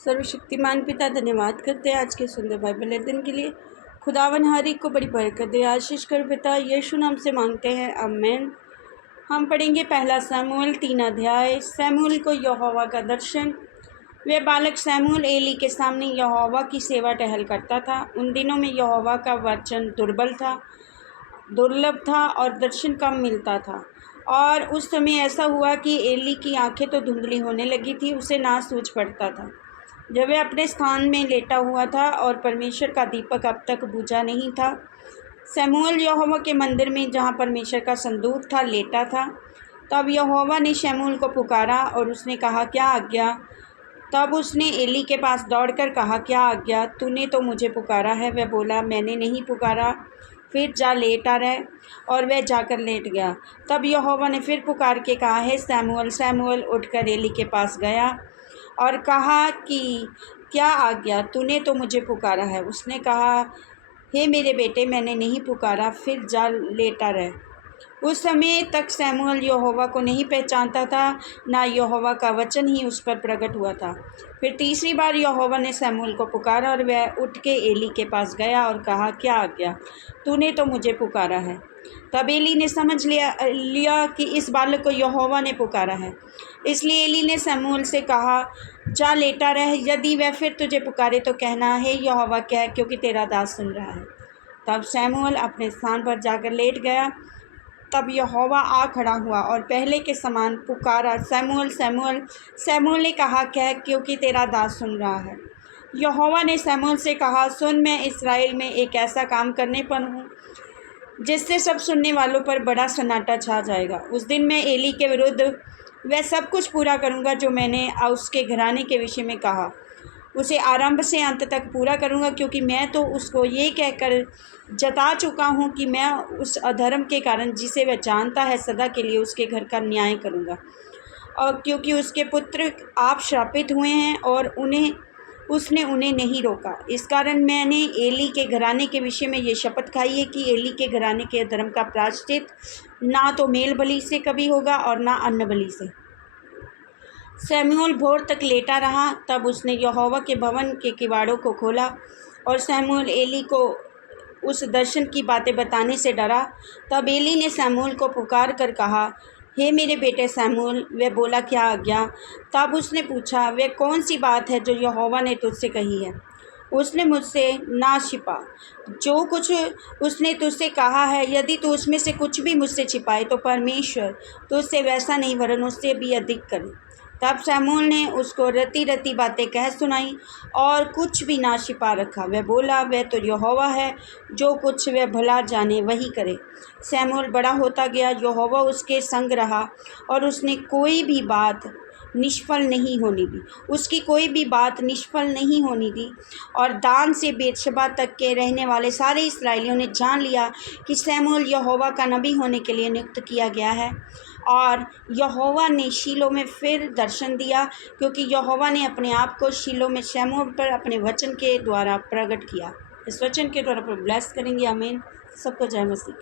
सर्वशक्तिमान पिता धन्यवाद करते हैं आज के सुंदर बाइबल दिन के लिए। खुदावन हर एक को बड़ी बरकत दे, आशीष कर पिता यीशु नाम से मांगते हैं, आमीन। हम पढ़ेंगे पहला शमूएल 3 अध्याय। शमूएल को यहोवा का दर्शन। वह बालक शमूएल एली के सामने यहोवा की सेवा टहल करता था। उन दिनों में यहोवा का वचन दुर्लभ था और दर्शन कम मिलता था। और उस समय ऐसा हुआ कि एली की आंखें तो धुंधली होने लगी थी, उसे ना सूझ पड़ता था। जब वह अपने स्थान में लेटा हुआ था और परमेश्वर का दीपक अब तक बुझा नहीं था, शमूएल यहोवा के मंदिर में जहाँ परमेश्वर का संदूक था लेटा था। तब यहोवा ने शमूएल को पुकारा और उसने कहा, क्या आज्ञा? तब उसने एली के पास दौड़कर कहा, क्या आज्ञा? तूने तो मुझे पुकारा है। वह बोला, मैंने नहीं पुकारा, फिर जा लेटा रह। और वह जाकर लेट गया। तब यहोवा ने फिर पुकार के कहा, हे शमूएल, शमूएल। उठकर एली के पास गया और कहा कि क्या आज्ञा? तूने तो मुझे पुकारा है। उसने कहा, हे मेरे बेटे, मैंने नहीं पुकारा, फिर जा लेटा रह। उस समय तक शमूएल यहोवा को नहीं पहचानता था, ना यहोवा का वचन ही उस पर प्रकट हुआ था। फिर तीसरी बार यहोवा ने शमूएल को पुकारा और वह उठ के एली के पास गया और कहा, क्या आज्ञा? तूने तो मुझे पुकारा है। तब एली ने समझ लिया कि इस बालक को यहोवा ने पुकारा है। इसलिए एली ने शमूएल से कहा, जा लेटा रह। यदि वह फिर तुझे पुकारे तो कहना, हे यहोवा कह, क्योंकि तेरा दास सुन रहा है। तब शमूएल अपने स्थान पर जाकर लेट गया। तब यहोवा आ खड़ा हुआ और पहले के समान पुकारा, शमूएल, शमूएल। शमूएल ने कहा, कह, क्योंकि तेरा दास सुन रहा है। यहोवा ने शमूएल से कहा, सुन, मैं इस्राएल में एक ऐसा काम करने पर हूँ जिससे सब सुनने वालों पर बड़ा सन्नाटा छा जाएगा। उस दिन मैं एली के विरुद्ध वह सब कुछ पूरा करूँगा जो मैंने उसके घराने के विषय में कहा। उसे आरंभ से अंत तक पूरा करूँगा, क्योंकि मैं तो उसको ये कहकर जता चुका हूँ कि मैं उस अधर्म के कारण जिसे वह जानता है सदा के लिए उसके घर का न्याय करूँगा। और क्योंकि उसके पुत्र आप श्रापित हुए हैं और उसने उन्हें नहीं रोका, इस कारण मैंने एली के घराने के विषय में ये शपथ खाई है कि एली के घराने के धर्म का प्रायश्चित ना तो मेल बलि से कभी होगा और ना अन्न बलि से। शमूएल भोर तक लेटा रहा। तब उसने यहोवा के भवन के किवाड़ों को खोला और शमूएल एली को उस दर्शन की बातें बताने से डरा। तब एली ने शमूएल को पुकार कर कहा, हे मेरे बेटे शमूएल। वह बोला, क्या आज्ञा? तब उसने पूछा, वह कौन सी बात है जो यहोवा ने तुझसे कही है? उसने मुझसे ना छिपा। जो कुछ उसने तुझसे कहा है, यदि तू उसमें से कुछ भी मुझसे छिपाए तो परमेश्वर तुझसे वैसा नहीं वरन उससे भी अधिक करे। तब शमूएल ने उसको रती रती बातें कह सुनाई और कुछ भी ना छिपा रखा। वह बोला, वह तो यहोवा है, जो कुछ वह भला जाने वही करे। शमूएल बड़ा होता गया, यहोवा उसके संग रहा और उसने कोई भी बात निष्फल नहीं होने दी, उसकी कोई भी बात निष्फल नहीं होने दी। और दान से बेतशेबा तक के रहने वाले सारे इस्राएलियों ने जान लिया कि शमूएल यहोवा का नबी होने के लिए नियुक्त किया गया है। और यहोवा ने शीलो में फिर दर्शन दिया, क्योंकि यहोवा ने अपने आप को शीलो में शमूएल पर अपने वचन के द्वारा प्रकट किया। इस वचन के द्वारा पर ब्लेस करेंगे, आमीन। सबको जय मसीह।